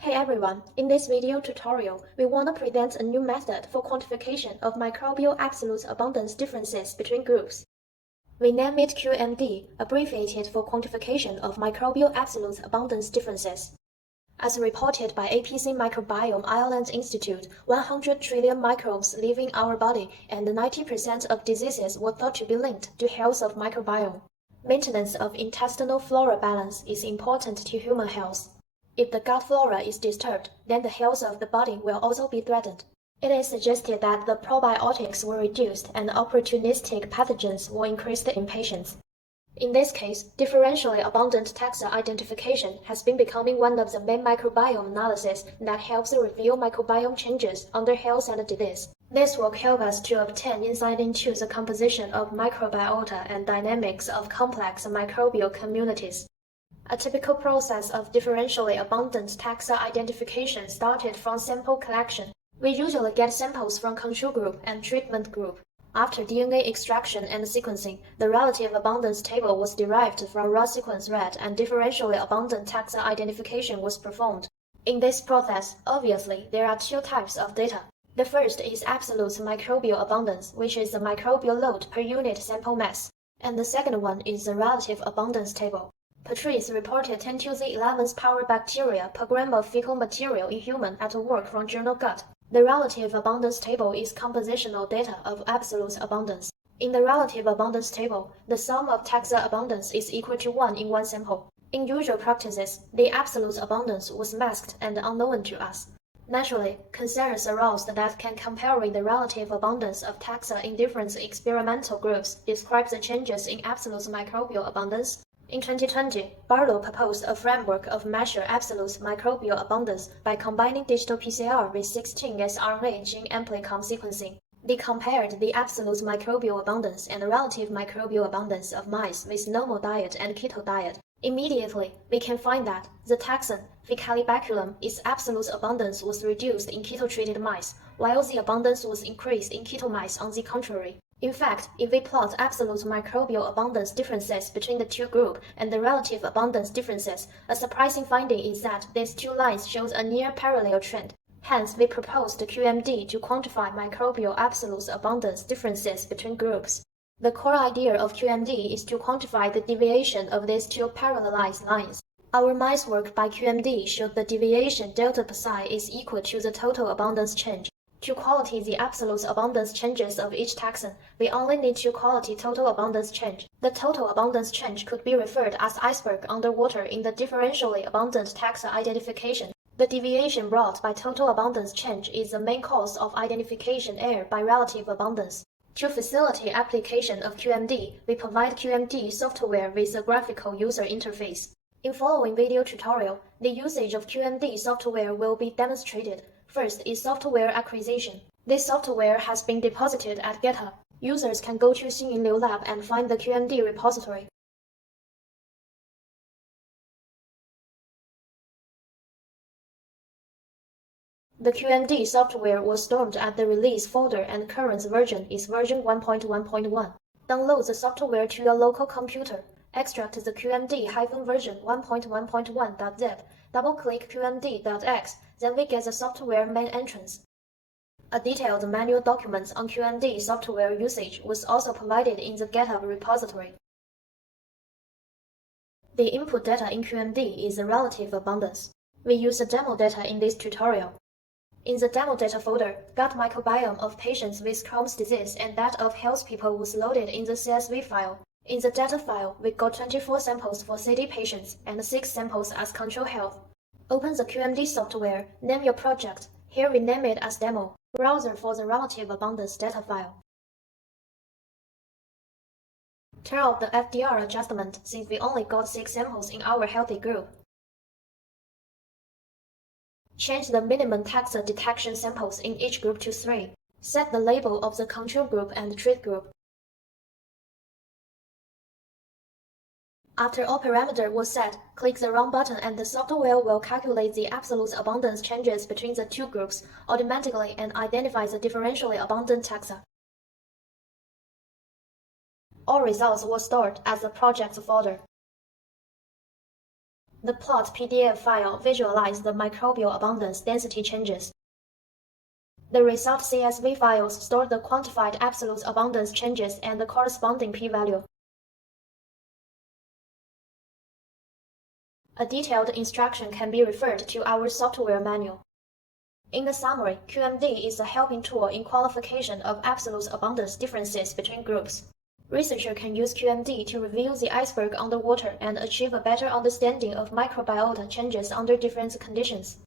Hey everyone, in this video tutorial, we want to present a new method for quantification of microbial absolute abundance differences between groups. We name it QMD, abbreviated for quantification of microbial absolute abundance differences. As reported by APC Microbiome Ireland Institute, 100 trillion microbes live in our body and 90% of diseases were thought to be linked to health of microbiome. Maintenance of intestinal flora balance is important to human health. If the gut flora is disturbed, then the health of the body will also be threatened. It is suggested that the probiotics were reduced and opportunistic pathogens were increased in patients. In this case, differentially abundant taxa identification has been becoming one of the main microbiome analyses that helps reveal microbiome changes under health and disease. This will help us to obtain insight into the composition of microbiota and dynamics of complex microbial communities. A typical process of differentially abundant taxa identification started from sample collection. We usually get samples from control group and treatment group. After DNA extraction and sequencing, the relative abundance table was derived from raw sequence read and differentially abundant taxa identification was performed. In this process, obviously, there are two types of data. The first is absolute microbial abundance, which is the microbial load per unit sample mass, and the second one is the relative abundance table. Patrice reported 10 to the 11th power bacteria per gram of fecal material in human at work from journal Gut. The relative abundance table is compositional data of absolute abundance. In the relative abundance table, the sum of taxa abundance is equal to 1 in one sample. In usual practices, the absolute abundance was masked and unknown to us. Naturally, concerns aroused that can comparing the relative abundance of taxa in different experimental groups describe the changes in absolute microbial abundance. In 2020, Barlow proposed a framework of measure absolute microbial abundance by combining digital PCR with 16 sRNA gene amplicon sequencing. They compared the absolute microbial abundance and relative microbial abundance of mice with normal diet and keto diet. Immediately, we can find that the taxon Faecalibaculum, its absolute abundance was reduced in keto-treated mice, while the abundance was increased in keto mice on the contrary. In fact, if we plot absolute microbial abundance differences between the two groups and the relative abundance differences, a surprising finding is that these two lines show a near parallel trend. Hence, we proposed the QMD to quantify microbial absolute abundance differences between groups. The core idea of QMD is to quantify the deviation of these two parallelized lines. Our mice work by QMD showed the deviation delta psi is equal to the total abundance change. To quality the absolute abundance changes of each taxon, we only need to quality total abundance change. The total abundance change could be referred as iceberg underwater in the differentially abundant taxa identification. The deviation brought by total abundance change is the main cause of identification error by relative abundance. To facilitate application of QMD, we provide QMD software with a graphical user interface. In following video tutorial, the usage of QMD software will be demonstrated. First is software acquisition. This software has been deposited at GitHub. Users can go to Xinyin Lab and find the QMD repository. The QMD software was stored at the release folder and current version is version 1.1.1. Download the software to your local computer. Extract the QMD-version 1.1.1.zip. Double-click QMD.x, then we get the software main entrance. A detailed manual document on QMD software usage was also provided in the GitHub repository. The input data in QMD is the relative abundance. We use the demo data in this tutorial. In the demo data folder, gut microbiome of patients with Crohn's disease and that of healthy people was loaded in the CSV file. In the data file, we got 24 samples for CD patients and 6 samples as control health. Open the QMD software, name your project. Here we name it as demo. Browser for the relative abundance data file. Turn off the FDR adjustment since we only got 6 samples in our healthy group. Change the minimum taxa detection samples in each group to 3. Set the label of the control group and treat group. After all parameters were set, click the Run button and the software will calculate the absolute abundance changes between the two groups automatically and identify the differentially abundant taxa. All results were stored as the project folder. The plot PDF file visualizes the microbial abundance density changes. The result CSV files store the quantified absolute abundance changes and the corresponding p-value. A detailed instruction can be referred to our software manual. In the summary, QMD is a helping tool in quantification of absolute abundance differences between groups. Researchers can use QMD to review the iceberg underwater and achieve a better understanding of microbiota changes under different conditions.